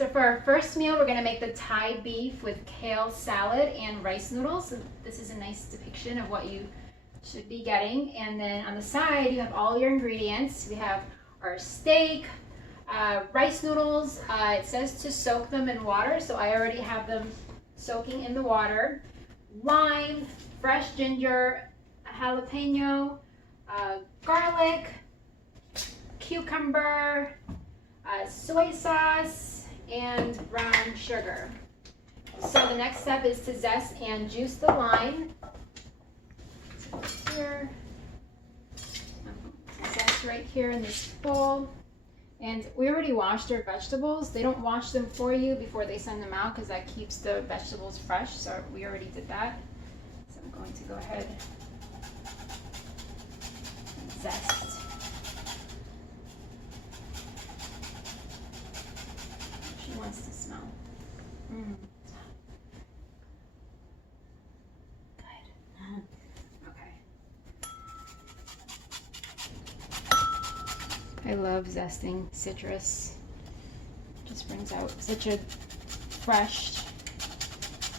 So for our first meal, we're gonna make the Thai beef with kale salad and rice noodles. So this is a nice depiction of what you should be getting. And then on the side, you have all your ingredients. We have our steak, rice noodles. It says to soak them in water, so I already have them soaking in the water. Lime, fresh ginger, jalapeno, garlic, cucumber, soy sauce, and brown sugar. So the next step is to zest and juice the lime. So here, zest right here in this bowl. And we already washed our vegetables. They don't wash them for you before they send them out because that keeps the vegetables fresh. So we already did that. So I'm going to go ahead and zest. She wants to smell. Good. Okay. I love zesting citrus. Just brings out such a fresh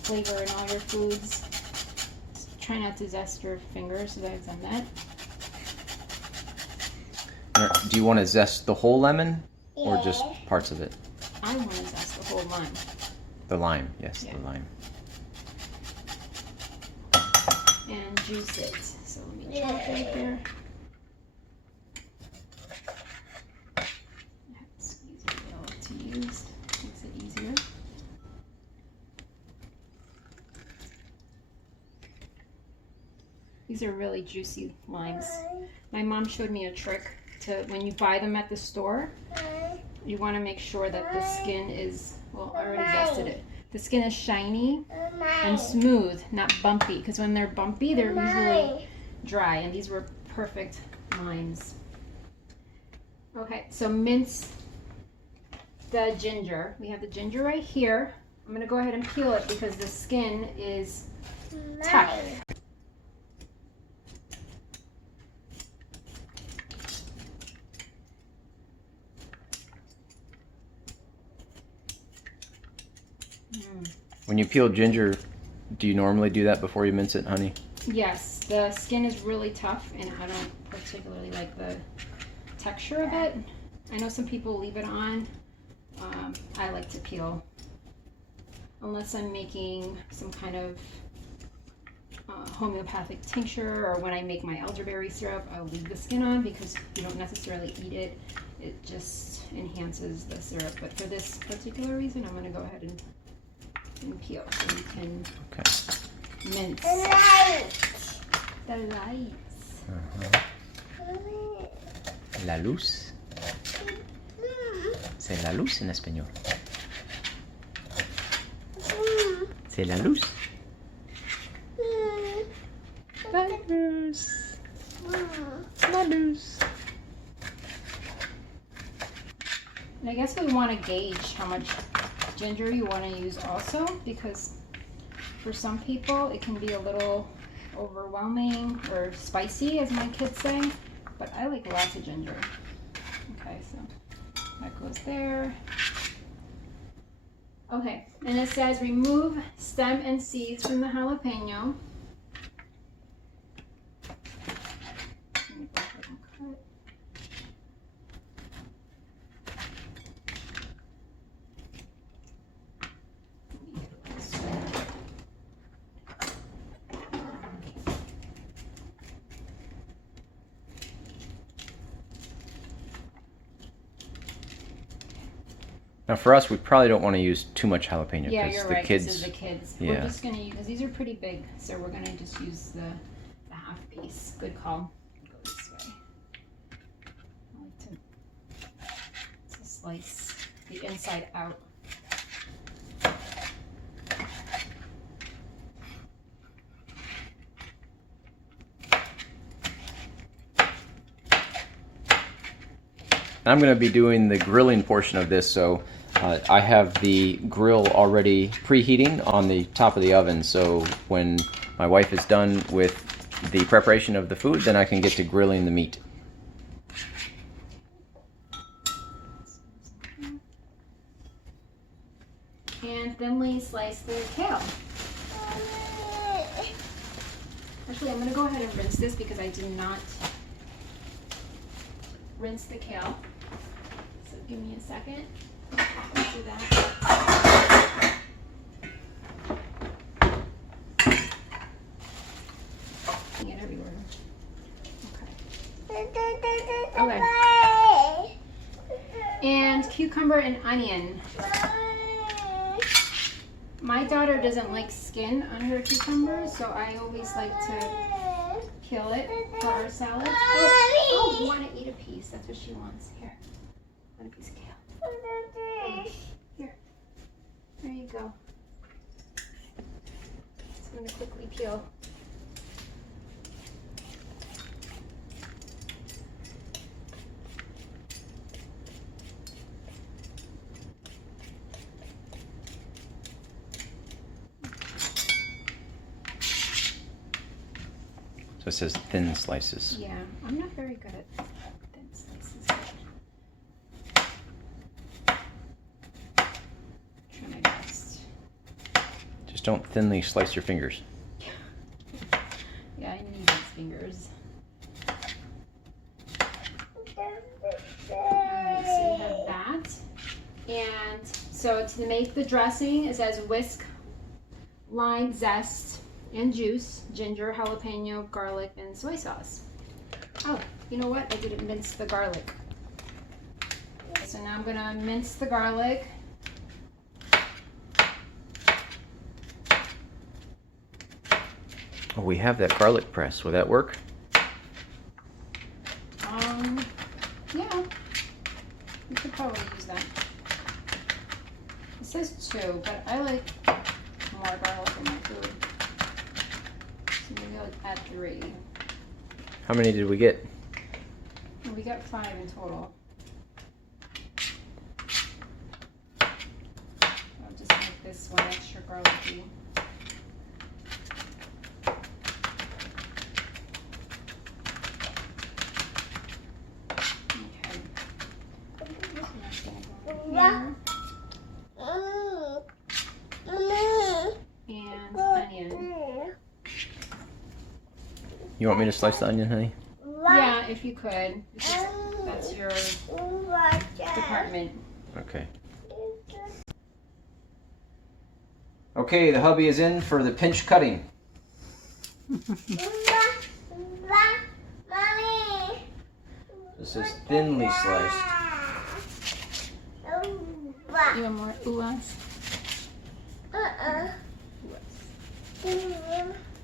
flavor in all your foods. Just try not to zest your fingers so that I've done that. Do you want to zest the whole lemon or just parts of it? I want to zest the whole lime. The lime, yes, Yeah. the lime. And juice it. So let me chop right there. Squeeze it a little to use. Makes it easier. These are really juicy limes. My mom showed me a trick to when you buy them at the store. You want to make sure that the skin is, well, I already zested it. The skin is shiny and smooth, not bumpy. Because when they're bumpy, they're usually dry. And these were perfect limes. Okay, so mince the ginger. We have the ginger right here. I'm going to go ahead and peel it because the skin is tough. When you peel ginger, do you normally do that before you mince it, honey? Yes, the skin is really tough and I don't particularly like the texture of it. I know some people leave it on. I like to peel. Unless I'm making some kind of homeopathic tincture, or when I make my elderberry syrup, I'll leave the skin on because you don't necessarily eat it. It just enhances the syrup. But for this particular reason, I'm going to go ahead and peel so you can mince. The lights. The lights. La luz. C'est la luz en español. C'est la luz. La luz. La luz. And I guess we want to gauge how much ginger you want to use also, because for some people it can be a little overwhelming or spicy, as my kids say, but I like lots of ginger. Okay, so that goes there. Okay, and it says remove stem and seeds from the jalapeno. Now for us, we probably don't want to use too much jalapeno. Yeah, you're the right. Kids, this is the kids. Yeah. We're just gonna use, because these are pretty big, so we're gonna just use the half piece. Good call. Go this way. I like to slice the inside out. I'm going to be doing the grilling portion of this, so I have the grill already preheating on the top of the oven, so when my wife is done with the preparation of the food, then I can get to grilling the meat. And thinly slice the kale. Actually, I'm gonna go ahead and rinse this because I did not rinse the kale. So give me a second. Let's do that. Get everywhere. Okay. Okay. And cucumber and onion. My daughter doesn't like skin on her cucumbers, so I always like to peel it for our salad. Oh, you want to eat a piece? That's what she wants. Here, want a piece of kale. Here, there you go. So I'm going to quickly peel. So it says thin slices. Yeah, I'm not very good at thin slices. Try my best. Just don't thinly slice your fingers. Yeah, I need these fingers. Alright, so you have that. And so to make the dressing, it says whisk lime zest and juice, ginger, jalapeno, garlic, and soy sauce. Oh, you know what? I didn't mince the garlic. So now I'm gonna mince the garlic. Oh, we have that garlic press. Will that work? Yeah, you could probably use that. It says 2, but I like more garlic in my food. So maybe I'll add 3. How many did we get? And we got 5 in total. I'll just make this one extra garlicky. Here. And onion. You want me to slice the onion, honey? Yeah, if you could, because that's your department. Okay. Okay, the hubby is in for the pinch cutting. This is thinly sliced. You want more oohs?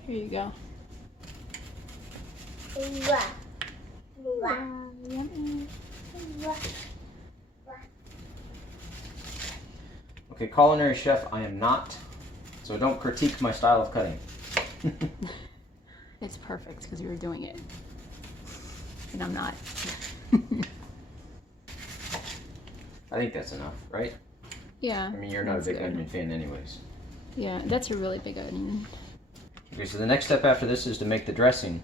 Here you go. Okay, culinary chef, I am not, so don't critique my style of cutting. It's perfect because you were doing it. And I'm not. I think that's enough, right? Yeah. I mean, you're not a that's big good. onion fan anyways. Yeah, that's a really big onion. Okay, so the next step after this is to make the dressing.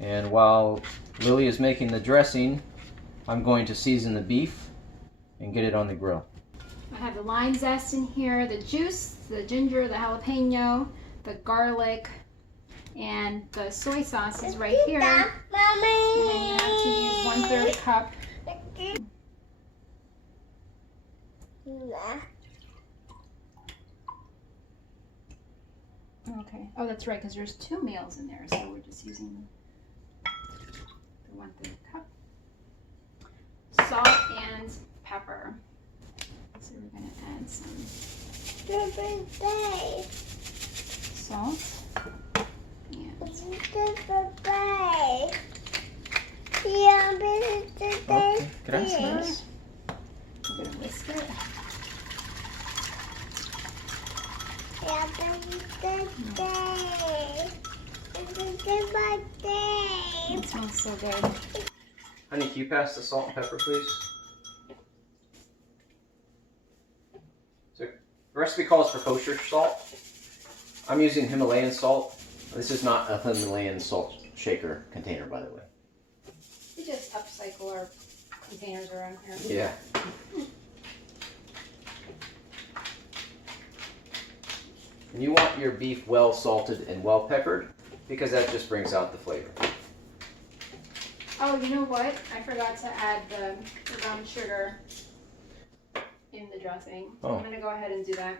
And while Lily is making the dressing, I'm going to season the beef and get it on the grill. I have the lime zest in here, the juice, the ginger, the jalapeno, the garlic, and the soy sauce is right here. And then you have to use 1/3 cup. Okay. Oh, that's right, because there's 2 meals in there, so we're just using the 1/3 cup. Salt and pepper. So we're going to add some salt and Okay, gracias. we're going to whisk it. It smells so good. Honey, can you pass the salt and pepper, please? So, the recipe calls for kosher salt. I'm using Himalayan salt. This is not a Himalayan salt shaker container, by the way. We just upcycle our containers around here. Yeah. And you want your beef well salted and well peppered because that just brings out the flavor. Oh, you know what? I forgot to add the brown sugar in the dressing. Oh. I'm going to go ahead and do that.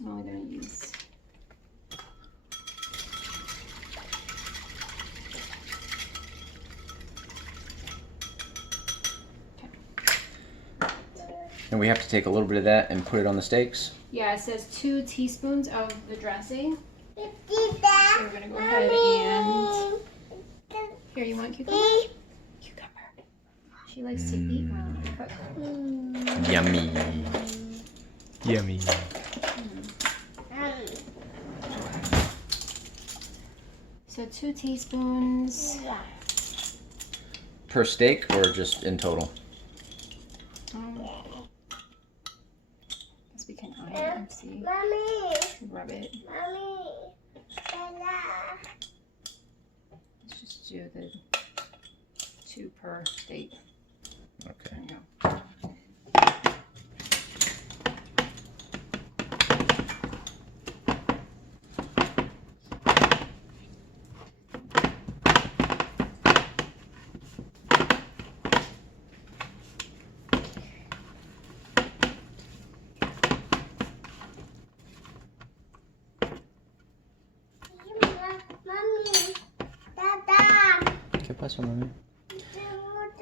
I'm only going to use... And we have to take a little bit of that and put it on the steaks. Yeah, it says 2 teaspoons of the dressing. So we're going to go ahead and... Here, you want cucumber? Cucumber. She likes to eat when I cook. Yummy. Yummy. So 2 teaspoons. Per steak or just in total? Guess we can eye it and see. Rub it. Let's just do the 2 per steak. Okay. There you go.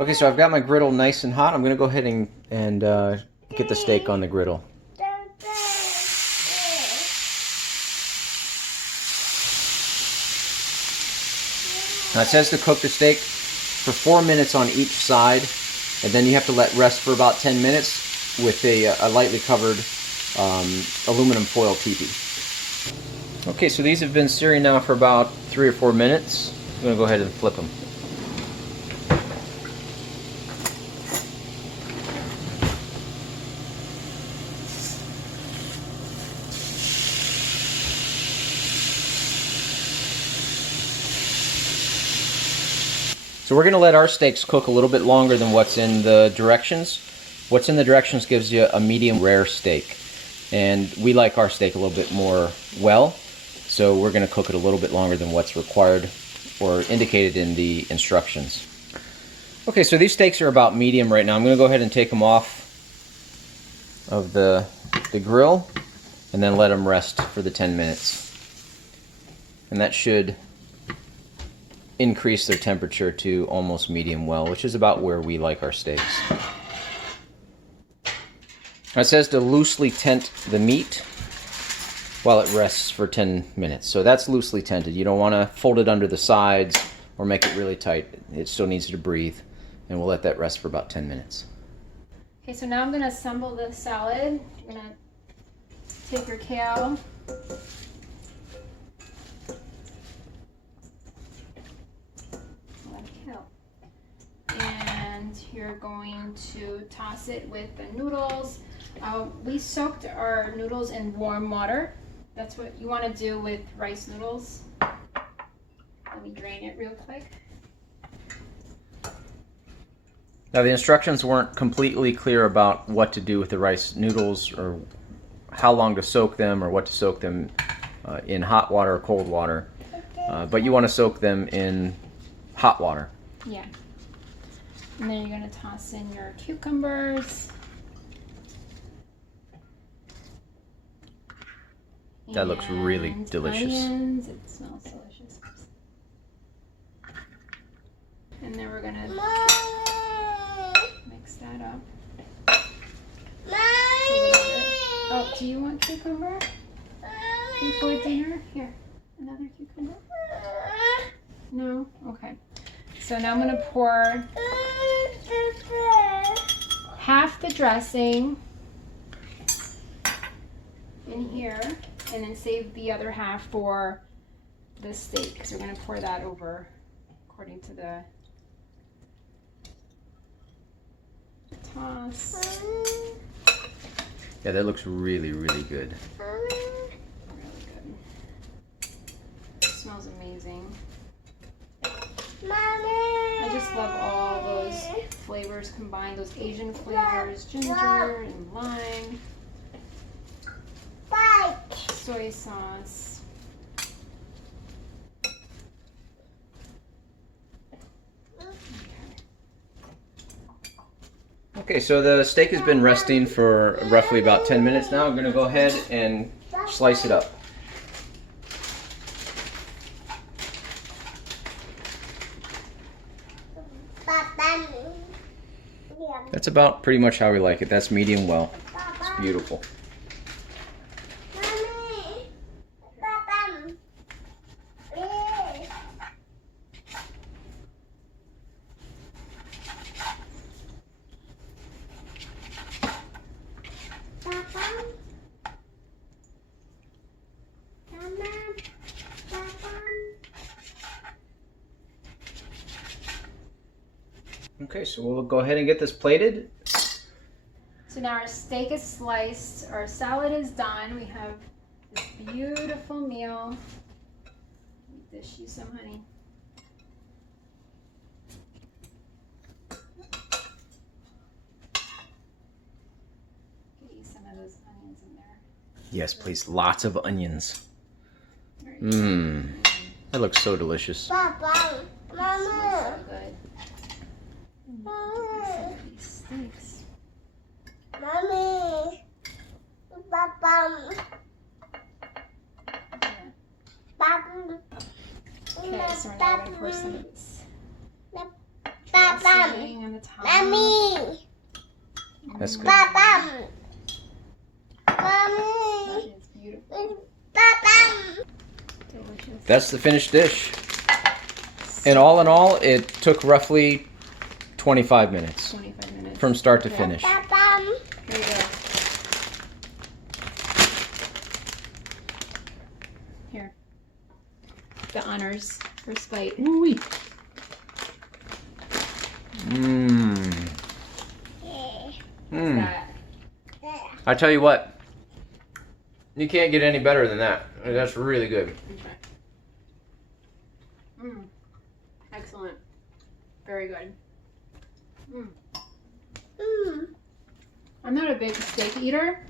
Okay, so I've got my griddle nice and hot. I'm going to go ahead and get the steak on the griddle. Now it says to cook the steak for 4 minutes on each side, and then you have to let rest for about 10 minutes with a lightly covered aluminum foil teepee. Okay, so these have been searing now for about 3 or 4 minutes. I'm going to go ahead and flip them. So we're going to let our steaks cook a little bit longer than what's in the directions. What's in the directions gives you a medium rare steak. And we like our steak a little bit more well, so we're going to cook it a little bit longer than what's required or indicated in the instructions. Okay, so these steaks are about medium right now. I'm going to go ahead and take them off of the grill and then let them rest for the 10 minutes. And that should increase their temperature to almost medium well, which is about where we like our steaks. It says to loosely tent the meat while it rests for 10 minutes. So that's loosely tented. You don't want to fold it under the sides or make it really tight. It still needs to breathe, and we'll let that rest for about 10 minutes. Okay, so now I'm going to assemble the salad. You're going to take your kale. And you're going to toss it with the noodles. We soaked our noodles in warm water. That's what you want to do with rice noodles. Let me drain it real quick. Now the instructions weren't completely clear about what to do with the rice noodles or how long to soak them or what to soak them in hot water or cold water. But you want to soak them in hot water. Yeah. And then you're going to toss in your cucumbers. That looks really delicious. Onions. It smells delicious. And then we're going to mix that up. Oh, do you want cucumber before dinner? Here, another cucumber. No? Okay. So now I'm going to pour half the dressing in here and then save the other half for the steak. So we're going to pour that over according to the toss. Yeah, that looks really, really good. Really good. It smells amazing. I just love all those those flavors combined, those Asian flavors, ginger and lime, soy sauce. Okay, so the steak has been resting for roughly about 10 minutes now. I'm going to go ahead and slice it up. That's about pretty much how we like it. That's medium well. It's beautiful. Okay, so we'll go ahead and get this plated. So now our steak is sliced, our salad is done. We have this beautiful meal. Let me dish you some, honey. Get you some of those onions in there. Yes, please. Lots of onions. Mmm. That looks so delicious. Mama. So good. Some of these steaks. Mommy. Papa. Papa. Okay, so we're now going to pour some of this Papa. dressing on the top. Mommy. That's good. Papa. That Mommy. is beautiful. Papa. Delicious. That's the finished dish. And all in all, it took roughly 25 minutes 25 minutes. from start to Yeah. finish. Papa. Here you go. Here. The honors for Spite. Ooh-wee. Mmm. Mmm. That. I tell you what, you can't get any better than that. That's really good. Okay. Mmm. Excellent. Very good. Mmm. Mm. I'm not a big steak eater.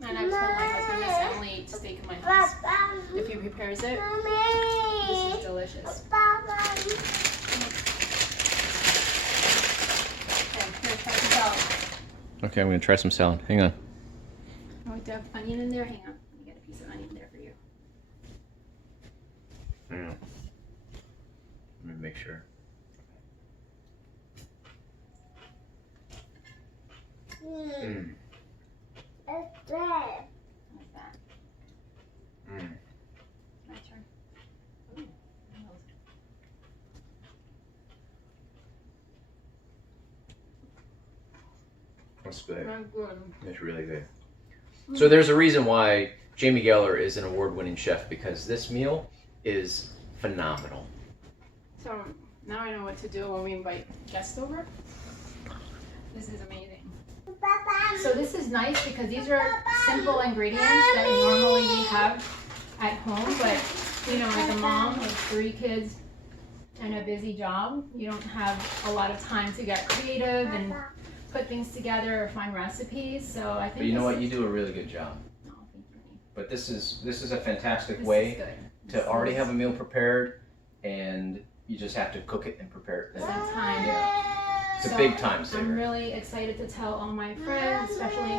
And I've told my husband this, I only eat steak in my house. Papa. If he prepares it, this Mommy. is delicious. Papa. Okay, here, try this out. Okay, I'm gonna try some salad. Hang on. Oh, we have onion in there? Hang on. Let me get a piece of onion there for you. Yeah. Let me make sure. Mm. It's good. Like that. Mm. My turn. Ooh. That's good. Very good. That's really good. So there's a reason why Jamie Geller is an award-winning chef, because this meal is phenomenal. So now I know what to do when we invite guests over. This is amazing. Papa. So this is nice because these are simple ingredients that normally we have at home, but you know, as a mom with 3 kids and a busy job, you don't have a lot of time to get creative and put things together or find recipes. So I think But you know this what? You do a really good job. Oh, thank you, honey. But this is a fantastic This way is good. to This already is have a meal prepared, and you just have to cook it and prepare it. some time. Yeah. It's a So, big time I'm saver. really excited to tell all my friends, especially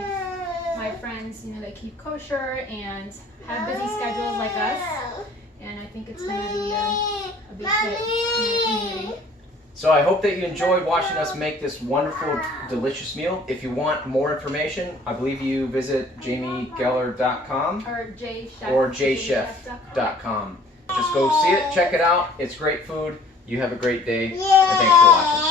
my friends, you know, that keep kosher and have busy schedules like us. And I think it's going to be a big hit in the community. So I hope that you enjoyed watching us make this wonderful, delicious meal. If you want more information, I believe you visit jamiegeller.com Or JChef. or JChef.com. Just go see it, check it out. It's great food. You have a great day, and thanks for watching.